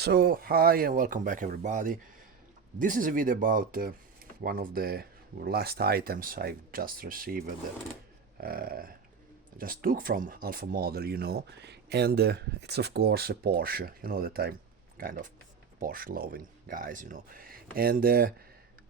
So, hi and welcome back everybody. This is a video about one of the last items I've just received, just took from Alpha Model, and it's of course a Porsche, that I'm kind of Porsche loving guys. And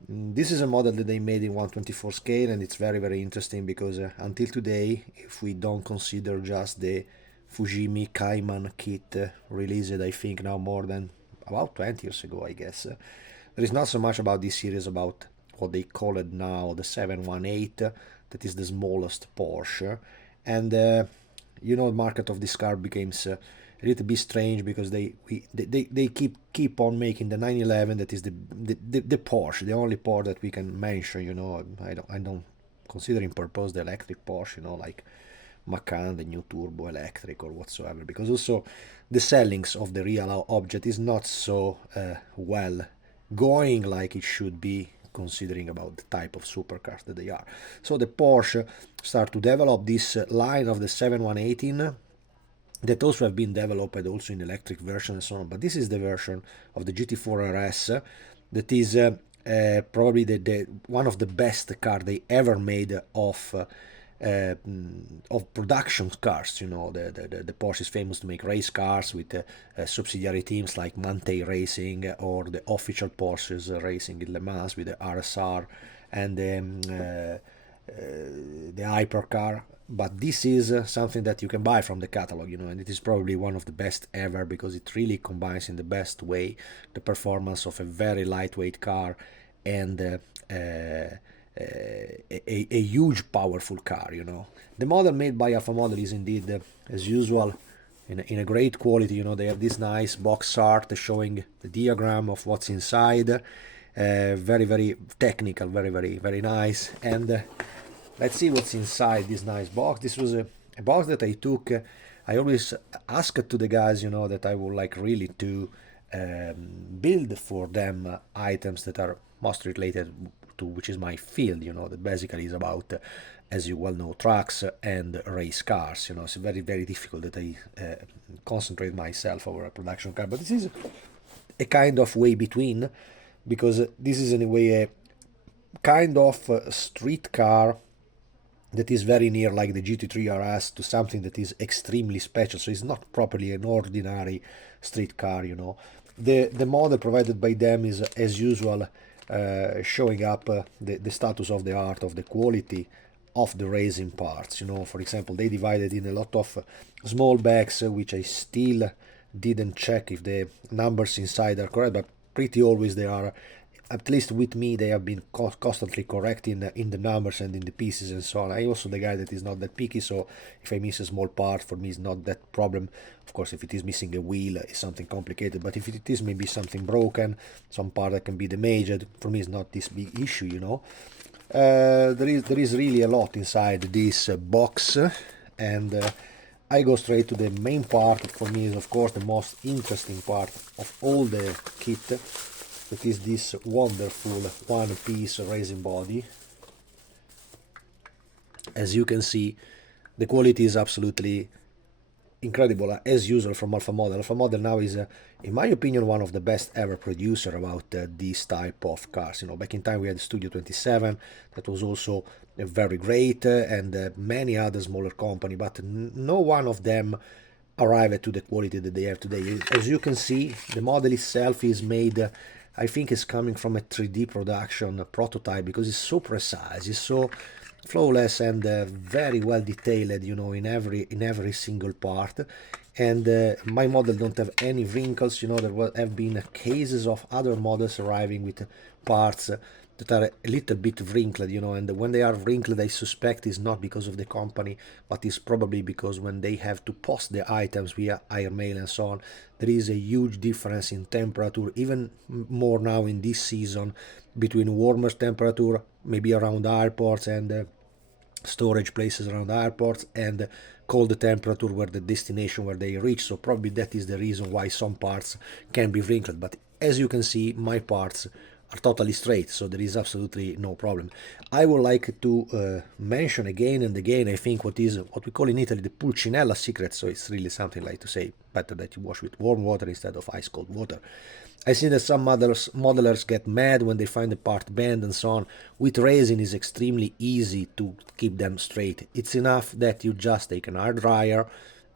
this is a model that they made in 124 scale, and it's very interesting because until today, if we don't consider just the Fujimi Cayman kit released, I think now more than about 20 years ago, I guess, there is not so much about this series about what they call it now the 718, that is the smallest Porsche. And the market of this car becomes a little bit strange because they keep on making the 911, that is the Porsche, the only Porsche that we can mention. I don't consider in purpose the electric Porsche, like Macan, the new turbo electric or whatsoever, because also the sellings of the real object is not so well going like it should be, considering about the type of supercars that they are. So the Porsche start to develop this line of the 7118 that also have been developed also in electric version and so on. But this is the version of the GT4 RS that is probably the one of the best car they ever made of production cars. The Porsche is famous to make race cars with subsidiary teams like Mante Racing or the official Porsches racing in Le Mans with the RSR and the hypercar. But this is something that you can buy from the catalog, and it is probably one of the best ever because it really combines in the best way the performance of a very lightweight car and a huge powerful car. The model made by Alpha Model is indeed, as usual, in a great quality. They have this nice box art showing the diagram of what's inside. Very technical, very nice. And let's see what's inside this nice box. This was a box that I took. I always asked to the guys, that I would like really to build for them items that are most related to, which is my field, that basically is about, as you well know, trucks and race cars. It's very difficult that I concentrate myself over a production car, but this is a kind of way between, because this is in a way a kind of street car that is very near like the GT3 RS to something that is extremely special. So it's not properly an ordinary street car. The model provided by them is, as usual, showing up the status of the art, of the quality of the racing parts. For example, they divided in a lot of small bags, which I still didn't check if the numbers inside are correct, but pretty always they are. At least with me, they have been constantly correct in the numbers and in the pieces and so on. I also the guy that is not that picky, so if I miss a small part, for me it's not that problem. Of course, if it is missing a wheel, it's something complicated. But if it is maybe something broken, some part that can be damaged, for me it's not this big issue. There is really a lot inside this box, and I go straight to the main part. For me is of course the most interesting part of all the kit. That is this wonderful one-piece racing body. As you can see, the quality is absolutely incredible, as usual from Alpha Model. Alpha Model now is, in my opinion, one of the best ever producer about this type of cars. Back in time we had Studio 27, that was also very great, and many other smaller company, but no one of them arrived to the quality that they have today. As you can see, the model itself is made, I think it's coming from a 3D production prototype, because it's so precise, it's so flawless and very well detailed, in every single part. And my model don't have any wrinkles. There have been cases of other models arriving with parts that are a little bit wrinkled, and when they are wrinkled, I suspect is not because of the company, but is probably because when they have to post the items via airmail and so on, there is a huge difference in temperature, even more now in this season, between warmer temperature, maybe around airports and storage places around airports, and cold temperature where the destination where they reach. So probably that is the reason why some parts can be wrinkled. But as you can see, my parts are totally straight, so there is absolutely no problem. I would like to mention again and again, I think, what we call in Italy the Pulcinella secret. So it's really something like to say better that you wash with warm water instead of ice cold water. I see that some modelers get mad when they find the part bent and so on. With resin, it's extremely easy to keep them straight. It's enough that you just take an air dryer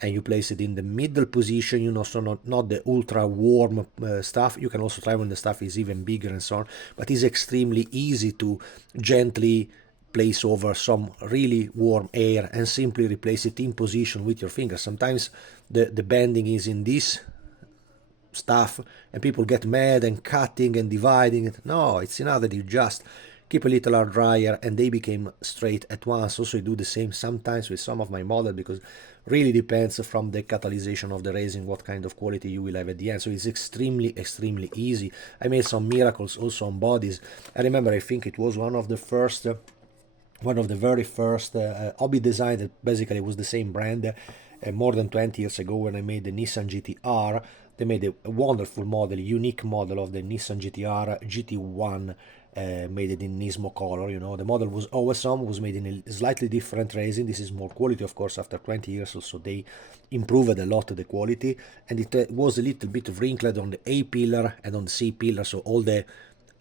and you place it in the middle position, you know, so not the ultra warm stuff. You can also try when the stuff is even bigger and so on, but it's extremely easy to gently place over some really warm air and simply replace it in position with your fingers. Sometimes the bending is in this stuff and people get mad and cutting and dividing it. No, it's enough that you just keep a little air dryer and they became straight at once. Also, I do the same sometimes with some of my models, because really depends from the catalyzation of the resin what kind of quality you will have at the end. So it's extremely easy. I made some miracles also on bodies. I remember, I think it was one of the very first hobby design that basically was the same brand more than 20 years ago when I made the Nissan GT-R. They made a wonderful model, unique model of the Nissan GT-R GT1, made it in Nismo color. You know, the model was awesome, was made in a slightly different resin. This is more quality, of course, after 20 years or so they improved a lot of the quality, and it was a little bit wrinkled on the A pillar and on the C pillar, so all the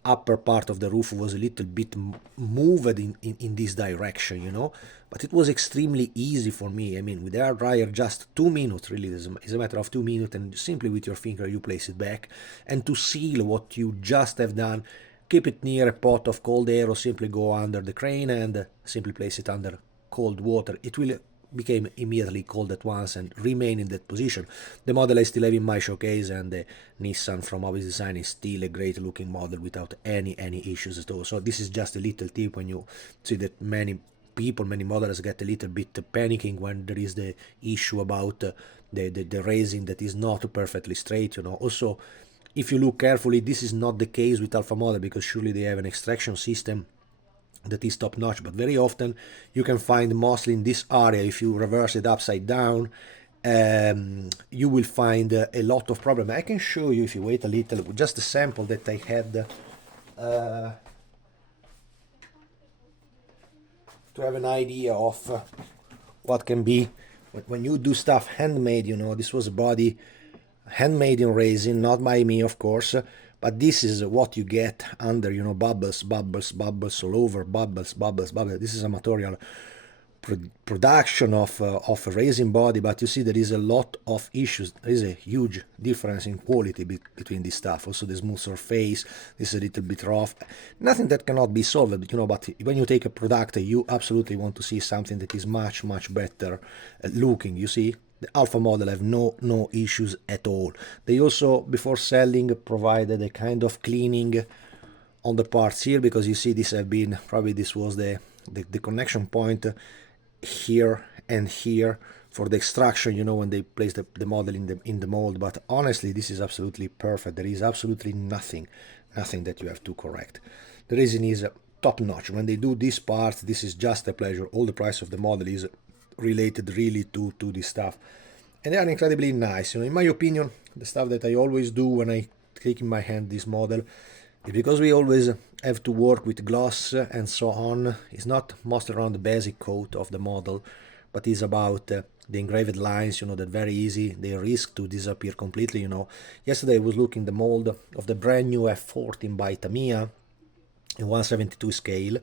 upper part of the roof was a little bit moved in this direction, you know, but it was extremely easy for me. I mean, with the air dryer, just 2 minutes, really, it's a matter of 2 minutes, and simply with your finger you place it back. And to seal what you just have done, keep it near a pot of cold air, or simply go under the crane and simply place it under cold water. It will became immediately cold at once and remain in that position. The model I still have in my showcase, and the Nissan from Hobby Design is still a great looking model without any issues at all. So this is just a little tip when you see that many modelers get a little bit panicking when there is the issue about the resin that is not perfectly straight, you know. Also, if you look carefully, this is not the case with Alpha Model, because surely they have an extraction system that is top notch, but very often you can find, mostly in this area, if you reverse it upside down, you will find a lot of problem. I can show you, if you wait a little, just a sample that I had to have an idea of what can be when you do stuff handmade. You know, this was a body handmade in resin, not by me, of course, but this is what you get under, you know, bubbles all over, bubbles. This is a material production of a resin body, but you see there is a lot of issues. There is a huge difference in quality between this stuff. Also, the smooth surface, this is a little bit rough. Nothing that cannot be solved, you know, but when you take a product, you absolutely want to see something that is much better looking. You see, the Alpha Model have no issues at all. They also, before selling, provided a kind of cleaning on the parts here, because you see this have been, probably this was the connection point here and here for the extraction, you know, when they place the model in the mold. But honestly, this is absolutely perfect. There is absolutely nothing that you have to correct. The resin is top notch. When they do these parts, this is just a pleasure. All the price of the model is related really to this stuff, and they are incredibly nice. You know, in my opinion, the stuff that I always do when I take in my hand this model is, because we always have to work with gloss and so on, it's not mostly around the basic coat of the model, but it's about the engraved lines, you know, that very easy, they risk to disappear completely, you know. Yesterday I was looking the mold of the brand new F14 by Tamiya in 1/72 scale.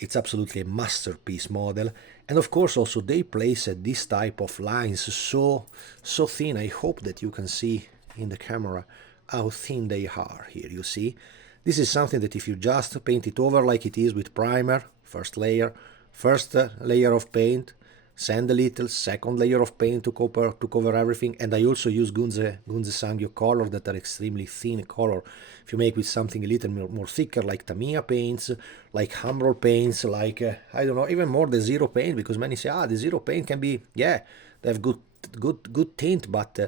It's absolutely a masterpiece model, and of course also they place this type of lines so thin. I hope that you can see in the camera how thin they are here. You see, this is something that if you just paint it over like it is with primer, first layer of paint, sand a little, second layer of paint to cover everything, and I also use Gunze Sangyo color that are extremely thin color. If you make with something a little more thicker, like Tamiya paints, like Hamroll paints, like I don't know, even more the zero paint, because many say, the zero paint can be, yeah, they have good tint, but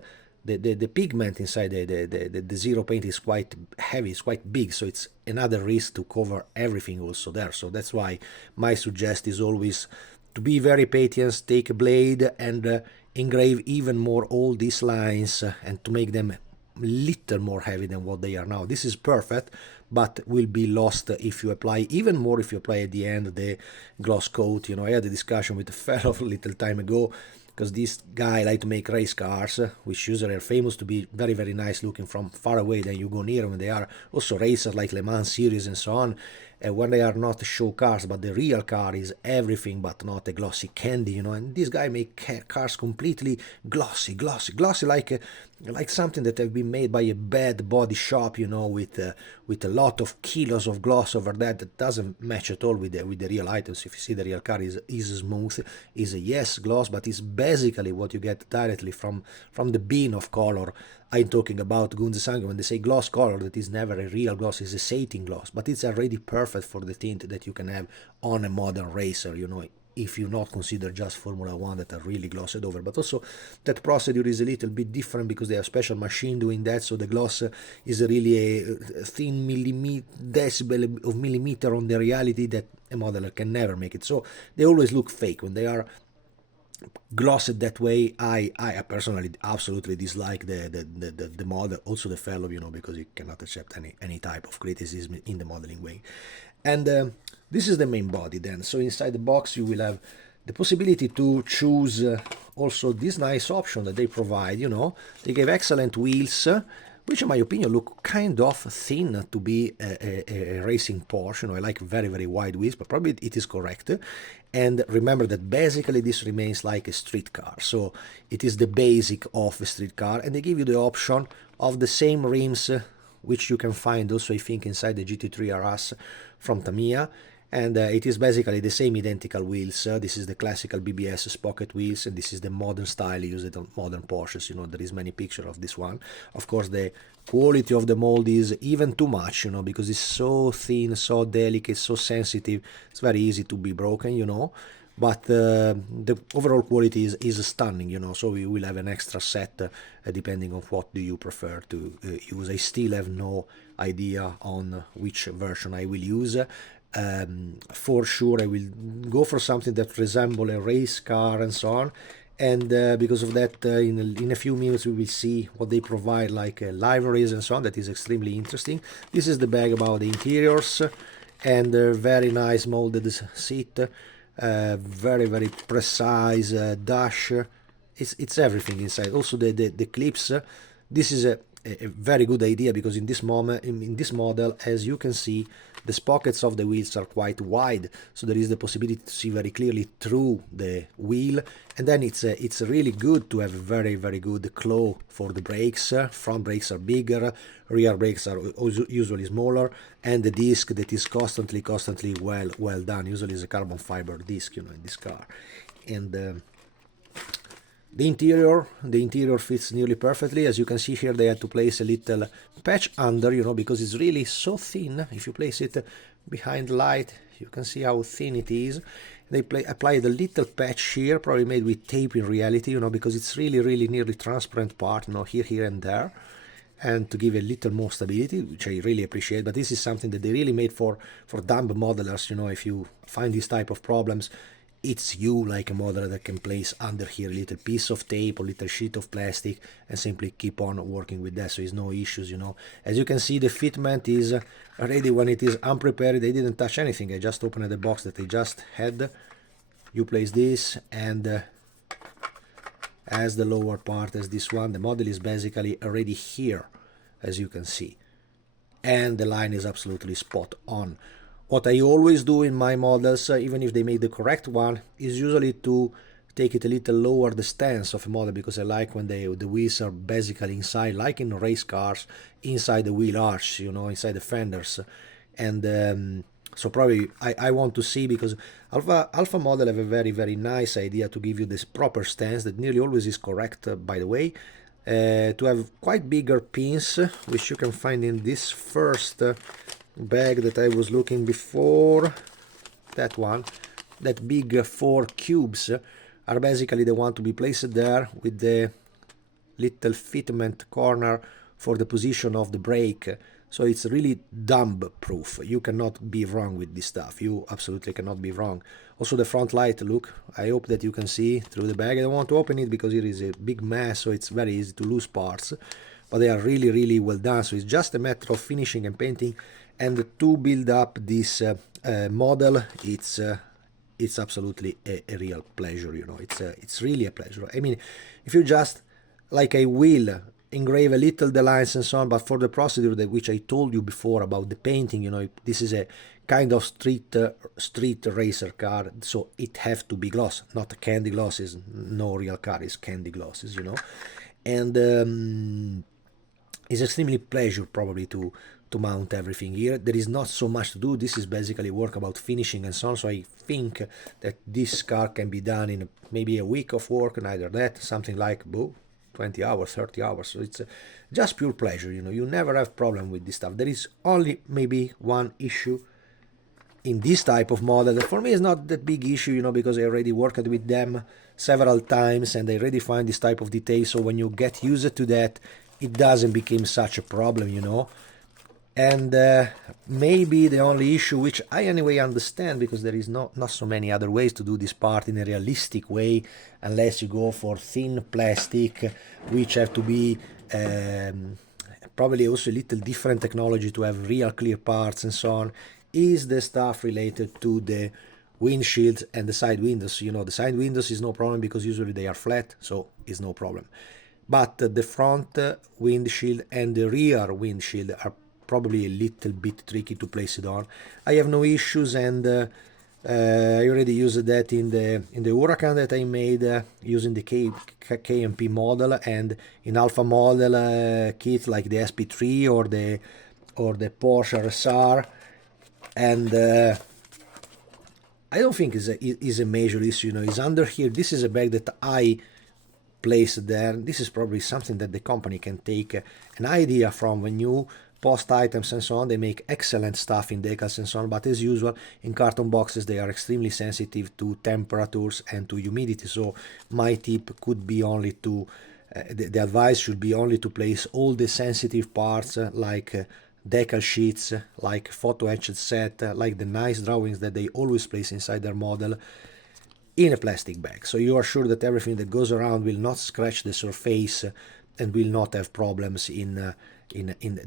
the pigment inside the zero paint is quite heavy, it's quite big, so it's another risk to cover everything also there. So that's why my suggestion is always to be very patient, take a blade and engrave even more all these lines and to make them little more heavy than what they are now. This is perfect, but will be lost if you apply, even more if you apply at the end the gloss coat. You know, I had a discussion with a fellow a little time ago, because this guy like to make race cars, which usually are famous to be very, very nice looking from far away. Then you go near them, and they are also racers like Le Mans series and so on. When they are not show cars, but the real car is everything but not a glossy candy, you know. And this guy make cars completely glossy, like something that have been made by a bad body shop, you know, with a lot of kilos of gloss over that doesn't match at all with the real items. If you see the real car is smooth, is a yes gloss, but it's basically what you get directly from the bin of color. I'm talking about Gunze when they say gloss color, that is never a real gloss, it's a satin gloss, but it's already perfect for the tint that you can have on a modern racer, you know, if you not consider just Formula 1 that are really glossed over. But also that procedure is a little bit different because they have special machine doing that, so the gloss is really a thin decibel of millimeter on the reality that a modeler can never make it. So they always look fake when they are glossed that way. I personally absolutely dislike the model, also the fellow, you know, because you cannot accept any type of criticism in the modeling way. And this is the main body then. So inside the box you will have the possibility to choose also this nice option that they provide, you know. They gave excellent wheels, which in my opinion look kind of thin to be a racing Porsche. You know, I like very, very wide wheels, but probably it is correct. And remember that basically this remains like a street car, so it is the basic of a street car, and they give you the option of the same rims, which you can find also I think inside the GT3 RS from Tamiya. And it is basically the same identical wheels. This is the classical BBS sprocket wheels, and this is the modern style used on modern Porsches. You know, there is many pictures of this one. Of course, the quality of the mold is even too much, you know, because it's so thin, so delicate, so sensitive. It's very easy to be broken, you know. But the overall quality is stunning, you know. So we will have an extra set depending on what do you prefer to use. I still have no idea on which version I will use. For sure I will go for something that resembles a race car and so on, and because of that in a few minutes we will see what they provide, like liveries and so on. That is extremely interesting. This is the bag about the interiors, and very nice molded seat, very, very precise dash. It's everything inside. Also the clips. This is a very good idea, because in this model, as you can see, the sprockets of the wheels are quite wide, so there is the possibility to see very clearly through the wheel. And then it's really good to have a very, very good claw for the brakes. Front brakes are bigger, rear brakes are usually smaller, and the disc that is constantly well done. Usually is a carbon fiber disc, you know, in this car. And the interior fits nearly perfectly. As you can see here, they had to place a little patch under, you know, because it's really so thin. If you place it behind light, you can see how thin it is. They applied a little patch here, probably made with tape in reality, you know, because it's really nearly transparent part, you know, here and there, and to give a little more stability, which I really appreciate. But this is something that they really made for dumb modelers, you know. If you find this type of problems, it's you, like a modeler, that can place under here a little piece of tape or little sheet of plastic and simply keep on working with that, so it's no issues, you know. As you can see, the fitment is ready when it is unprepared. They didn't touch anything. I just opened the box that they just had. You place this, and as the lower part as this one, the model is basically already here, as you can see, and the line is absolutely spot on. What I always do in my models, even if they make the correct one, is usually to take it a little lower, the stance of a model, because I like when the wheels are basically inside, like in race cars, inside the wheel arch, you know, inside the fenders. And so probably I want to see, because Alpha Model have a very nice idea to give you this proper stance that nearly always is correct, by the way. To have quite bigger pins, which you can find in this first bag that I was looking before, that one. That big 4 cubes are basically the one to be placed there, with the little fitment corner for the position of the brake. So it's really dumb proof. You cannot be wrong with this stuff. You absolutely cannot be wrong. Also the front light, look, I hope that you can see through the bag. I don't want to open it because it is a big mess, so it's very easy to lose parts. but they are really well done. So it's just a matter of finishing and painting, and to build up this model, it's absolutely a real pleasure, you know. It's really a pleasure. I mean, if you just, like, I will engrave a little the lines and so on, but for the procedure that which I told you before about the painting, you know, this is a kind of street racer car, so it have to be gloss, not candy glosses. No real car is candy glosses, you know. And it's extremely pleasure probably to mount everything here. There is not so much to do. This is basically work about finishing and so on. So I think that this car can be done in maybe a week of work, neither that, something like 20 hours, 30 hours. So it's just pure pleasure, you know. You never have problem with this stuff. There is only maybe one issue in this type of model that for me is not that big issue, you know, because I already worked with them several times and I already find this type of detail. So when you get used to that, it doesn't become such a problem, you know. And maybe the only issue, which I anyway understand, because there is not so many other ways to do this part in a realistic way, unless you go for thin plastic, which have to be probably also a little different technology to have real clear parts and so on, is the stuff related to the windshields and the side windows. You know, the side windows is no problem because usually they are flat, so it's no problem. But the front windshield and the rear windshield are probably a little bit tricky to place it on. I have no issues, and I already used that in the Huracan that I made using the KMP model, and in Alpha model kit like the SP3 or the Porsche SR, and I don't think is a major issue. You know, it's under here. This is a bag that I placed there. This is probably something that the company can take an idea from. When you post items and so on, they make excellent stuff in decals and so on, but as usual in carton boxes they are extremely sensitive to temperatures and to humidity. So my tip could be only to the advice should be only to place all the sensitive parts like decal sheets, like photo etched set, like the nice drawings that they always place inside their model, in a plastic bag. So you are sure that everything that goes around will not scratch the surface and will not have problems in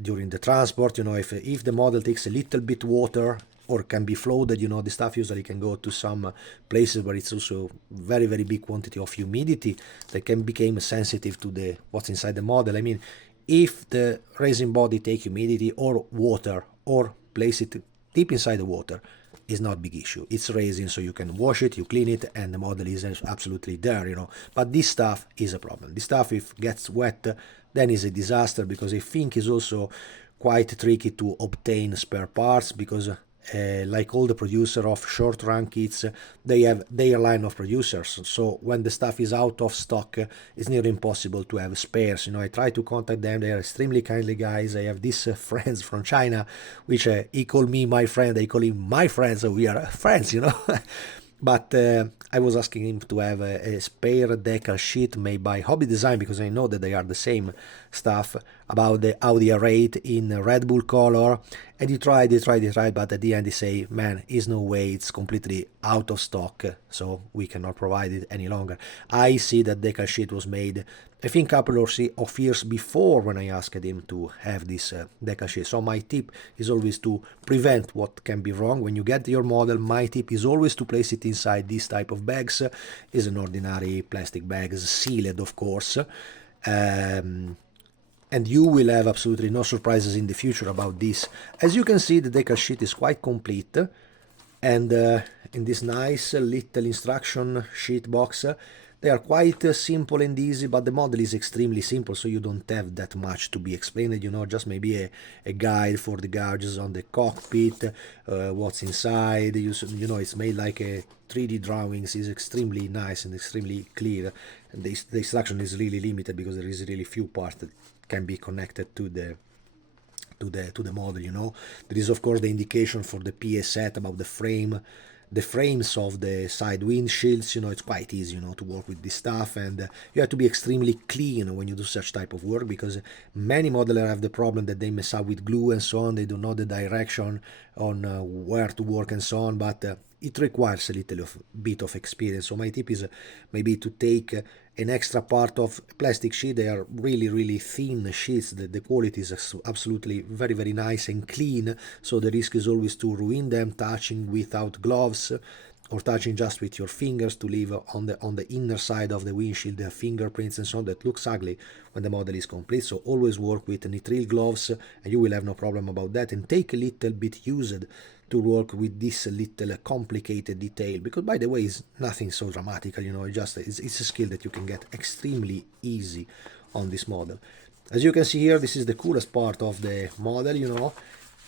during the transport. You know, if the model takes a little bit water or can be flooded, you know, the stuff usually can go to some places where it's also very big quantity of humidity that can become sensitive to the what's inside the model. I mean, if the resin body take humidity or water or place it deep inside the water, is not big issue. It's resin, so you can wash it, you clean it, and the model is absolutely there, you know. But this stuff is a problem. This stuff, if it gets wet, then is a disaster, because I think it's also quite tricky to obtain spare parts, because like all the producer of short run kits, they have their line of producers. So when the stuff is out of stock, it's nearly impossible to have spares. You know, I try to contact them. They are extremely kindly guys. I have these friends from China, which he called me my friend. I call him my friend, so we are friends, you know. But I was asking him to have a spare decal sheet made by Hobby Design, because I know that they are the same stuff, about the Audi R8 in Red Bull color. And he tried, but at the end he say, man, is no way, it's completely out of stock, so we cannot provide it any longer. I see that decal sheet was made, I think, a couple of years before when I asked him to have this decal sheet. So my tip is always to prevent what can be wrong. When you get your model, my tip is always to place it inside this type of bags. Is an ordinary plastic bags, sealed of course. And you will have absolutely no surprises in the future about this. As you can see, the decal sheet is quite complete, and in this nice little instruction sheet box, they are quite simple and easy, but the model is extremely simple, so you don't have that much to be explained, you know, just maybe a guide for the gauges on the cockpit, what's inside. You know, it's made like a 3D drawings, is extremely nice and extremely clear, and the instruction is really limited because there is really few parts that can be connected to the model, you know. There is of course the indication for the PS set about the frames of the side windshields. You know, it's quite easy, you know, to work with this stuff, and you have to be extremely clean when you do such type of work, because many modelers have the problem that they mess up with glue and so on. They don't know the direction on where to work and so on, but it requires a little bit of experience. So my tip is maybe to take an extra part of plastic sheet. They are really thin sheets. The quality is absolutely very nice and clean, so the risk is always to ruin them touching without gloves or touching just with your fingers, to leave on the inner side of the windshield the fingerprints and so on. That looks ugly when the model is complete. So always work with nitrile gloves and you will have no problem about that, and take a little bit used to work with this little complicated detail, because by the way it's nothing so dramatical, you know, it's a skill that you can get extremely easy on this model. As you can see here, this is the coolest part of the model, you know.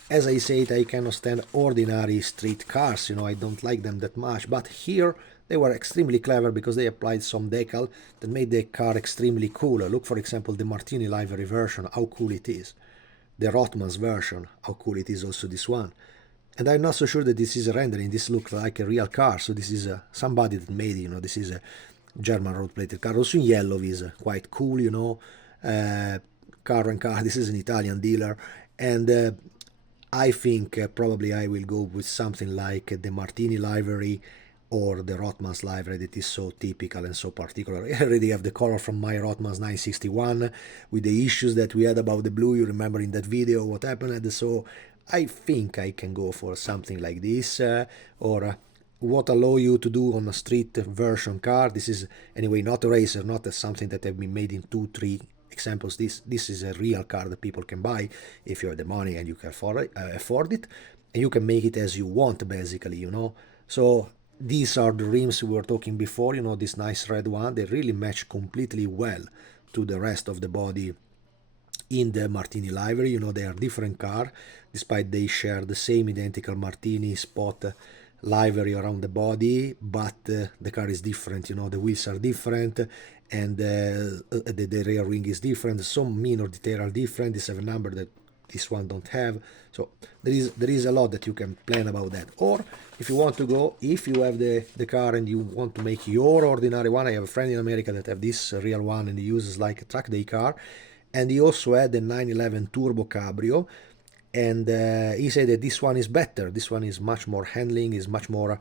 As I said, I cannot stand ordinary street cars, you know, I don't like them that much, but here they were extremely clever because they applied some decal that made the car extremely cool. Look, for example, the Martini livery version, how cool it is. The Rothmans version, how cool it is also this one. And I'm not so sure that this is a rendering, this looks like a real car, so this is somebody that made it, you know, this is a German road-plated car. Also in yellow is quite cool, you know, car and car, this is an Italian dealer, and I think probably I will go with something like the Martini livery or the Rothmans livery that is so typical and so particular. I already have the color from my Rothmans 961 with the issues that we had about the blue, you remember in that video what happened, so I think I can go for something like this, or what allow you to do on a street version car. This is anyway not a racer, not something that have been made in 2-3 examples. This is a real car that people can buy if you have the money and you can afford it, and you can make it as you want basically, you know. So these are the rims we were talking before, you know, this nice red one. They really match completely well to the rest of the body in the Martini livery, you know. They are different car despite they share the same identical Martini spot livery around the body, but the car is different, you know. The wheels are different, and the rear wing is different. Some minor details are different. This have a number that this one don't have, so there is a lot that you can plan about that. Or if you want to go, if you have the car and you want to make your ordinary one, I have a friend in America that have this real one and he uses like a track day car, and he also had the 911 Turbo Cabrio, and he said that this one is better. This one is much more handling, is much more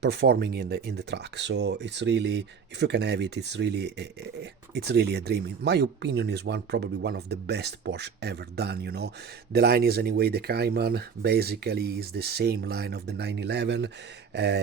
performing in the track. So it's really, if you can have it, it's really a dream. In my opinion, is probably one of the best Porsche ever done, you know. The line is anyway the Cayman, basically is the same line of the 911,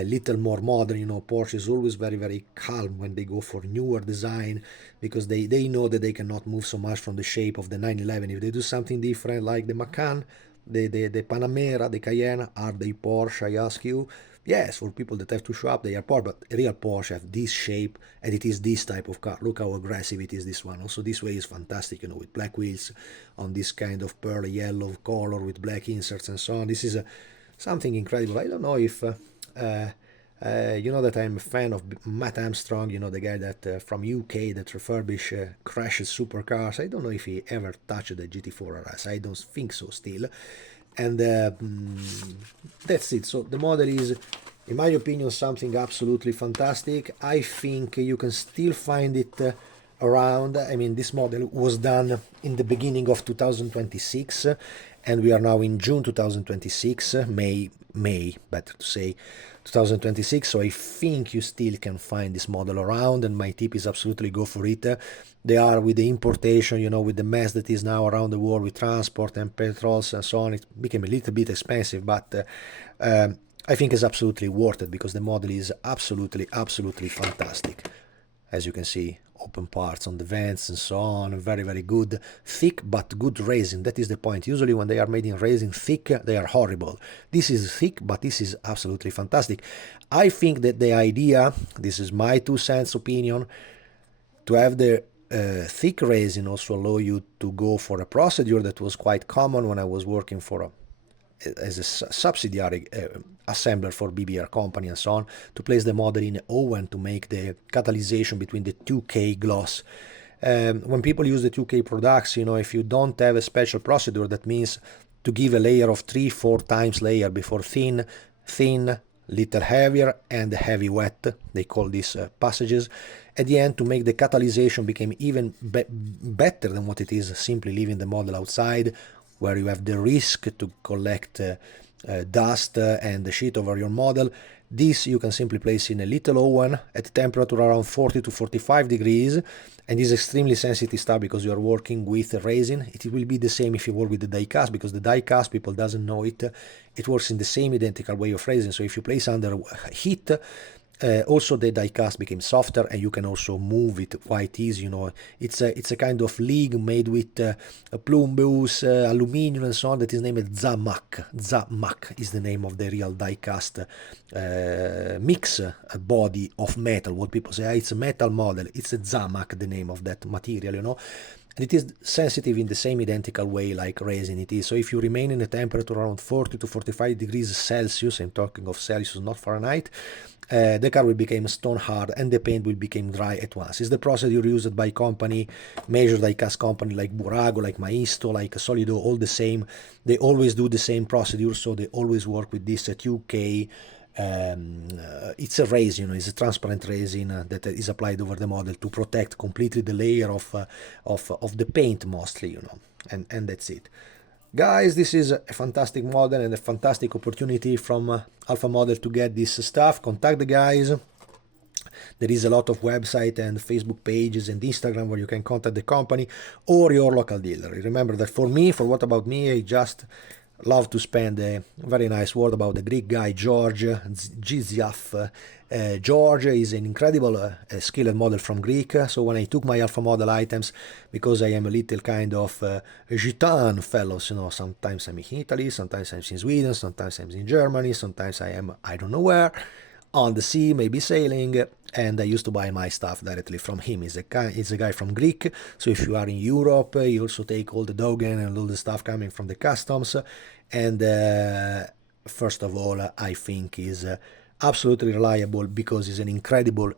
little more modern, you know. Porsche is always very calm when they go for newer design, because they know that they cannot move so much from the shape of the 911. If they do something different like the Macan, the Panamera, the Cayenne, are they Porsche, I ask you? Yes, for people that have to show up, they are Porsche, but a real Porsche have this shape, and it is this type of car. Look how aggressive it is, this one. Also, this way is fantastic, you know, with black wheels on this kind of pearl yellow color with black inserts and so on. This is something incredible. I don't know if, you know that I'm a fan of Matt Armstrong, you know, the guy that from UK that refurbish crashes supercars. I don't know if he ever touched the GT4 RS. I don't think so still. And that's it. So the model is, in my opinion, something absolutely fantastic. I think you can still find it around. I mean, this model was done in the beginning of 2026, and we are now in June 2026, May, better to say, 2026. So I think you still can find this model around, and my tip is absolutely go for it. They are, with the importation, you know, with the mess that is now around the world with transport and petrols and so on, it became a little bit expensive, but I think it's absolutely worth it, because the model is absolutely fantastic. As you can see, open parts on the vents and so on, very good, thick but good resin. That is the point. Usually when they are made in resin thick, they are horrible. This is thick, but this is absolutely fantastic. I think that the idea, this is my 2 cents opinion, to have the thick resin also allow you to go for a procedure that was quite common when I was working for as a subsidiary assembler for BBR company and so on, to place the model in an oven to make the catalyzation between the 2K gloss. When people use the 2K products, you know, if you don't have a special procedure, that means to give a layer of 3-4 times layer before thin, little heavier, and heavy wet, they call these passages, at the end, to make the catalyzation become even better than what it is simply leaving the model outside, where you have the risk to collect dust and the shit over your model. This you can simply place in a little oven at temperature around 40 to 45 degrees, and is extremely sensitive stuff because you are working with resin. It will be the same if you work with the die cast, because the die cast, people doesn't know it, it works in the same identical way of resin. So if you place under heat, also the die cast became softer, and you can also move it quite easy. It's a kind of league made with plumbous, aluminum and so on, that is named Zamak. Zamak is the name of the real die cast mix body of metal. What people say, it's a metal model, it's a Zamak, the name of that material, and it is sensitive in the same identical way like resin it is. So if you remain in a temperature around 40 to 45 degrees Celsius, I'm talking of Celsius, not Fahrenheit, the car will become stone hard and the paint will become dry at once. It's the procedure used by company, major die cast company like Burago, like Maisto, like Solido, all the same. They always do the same procedure, so they always work with this 2K. It's a resin, it's a transparent resin that is applied over the model to protect completely the layer of the paint mostly, and that's it. Guys, this is a fantastic model and a fantastic opportunity from Alpha Model to get this stuff. Contact the guys. There is a lot of website and Facebook pages and Instagram where you can contact the company or your local dealer. Remember that for me, for What About Me, I just love to spend a very nice word about the Greek guy, George Giziaf. George is an incredible skilled model from Greek. So when I took my Alpha Model items, because I am a little kind of gitan fellows, sometimes I'm in Italy, sometimes I'm in Sweden, sometimes I'm in Germany, sometimes I am, I don't know where, on the sea, maybe sailing, and I used to buy my stuff directly from him. He's a guy from Greek, so if you are in Europe, you also take all the Dogen and all the stuff coming from the customs, and first of all, I think is absolutely reliable because he's an incredible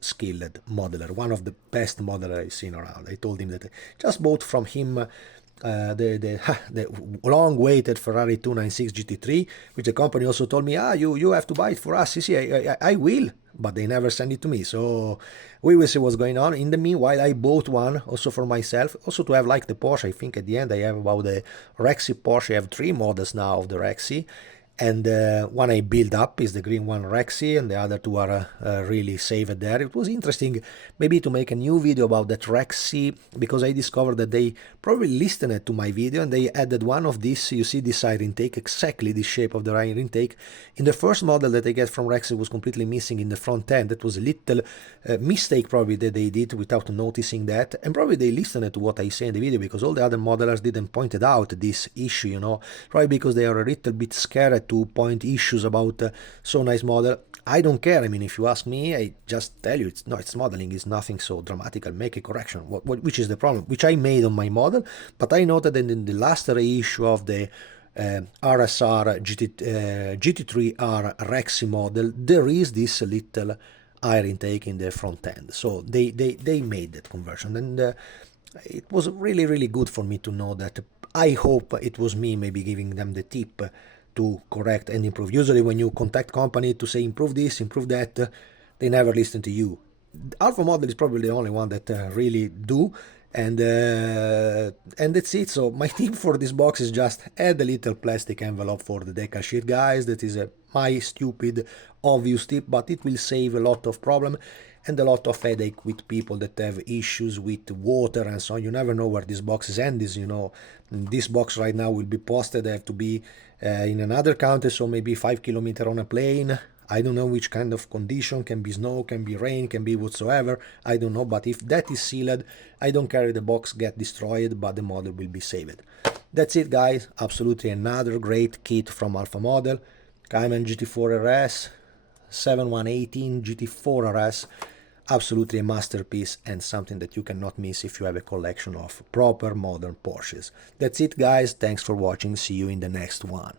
skilled modeler, one of the best modeler I've seen around. I told him that I just bought from him the long-awaited Ferrari 296 GT3, which the company also told me, you have to buy it for us. You see, I will, but they never send it to me. So we will see what's going on. In the meanwhile, I bought one also for myself, also to have like the Porsche. I think at the end I have about the Rexy Porsche. I have 3 models now of the Rexy. And one I built up is the green one Rexy, and the other 2 are really saved there. It was interesting maybe to make a new video about that Rexy, because I discovered that they probably listened to my video and they added one of these. You see this air intake, exactly the shape of the air intake. In the first model that I get from Rexy was completely missing in the front end. That was a little mistake probably that they did without noticing that, and probably they listened to what I say in the video, because all the other modelers didn't point it out, this issue, probably because they are a little bit scared to point issues about so nice model. I don't care. I mean, if you ask me, I just tell you it's modeling is nothing so dramatic. I'll make a correction, which is the problem, which I made on my model. But I noted that in the last reissue of the RSR GT3R Rexy model, there is this little air intake in the front end. So they made that conversion, and it was really good for me to know that. I hope it was me maybe giving them the tip to correct and improve. Usually when you contact company to say improve this, improve that, they never listen to you. Alpha Model is probably the only one that really do, and that's it. So my tip for this box is just add a little plastic envelope for the decal sheet, guys. That is my stupid obvious tip, but it will save a lot of problem and a lot of headache with people that have issues with water and so on. You never know where this box ends. This box right now will be posted. I have to be in another country, so maybe 5 kilometers on a plane. I don't know which kind of condition, can be snow, can be rain, can be whatsoever, I don't know, but if that is sealed, I don't care if the box get destroyed, but the model will be saved. That's it, guys. Absolutely another great kit from Alpha Model. Cayman GT4 RS, 7118 GT4 RS, absolutely a masterpiece and something that you cannot miss if you have a collection of proper modern Porsches. That's it, guys. Thanks for watching. See you in the next one.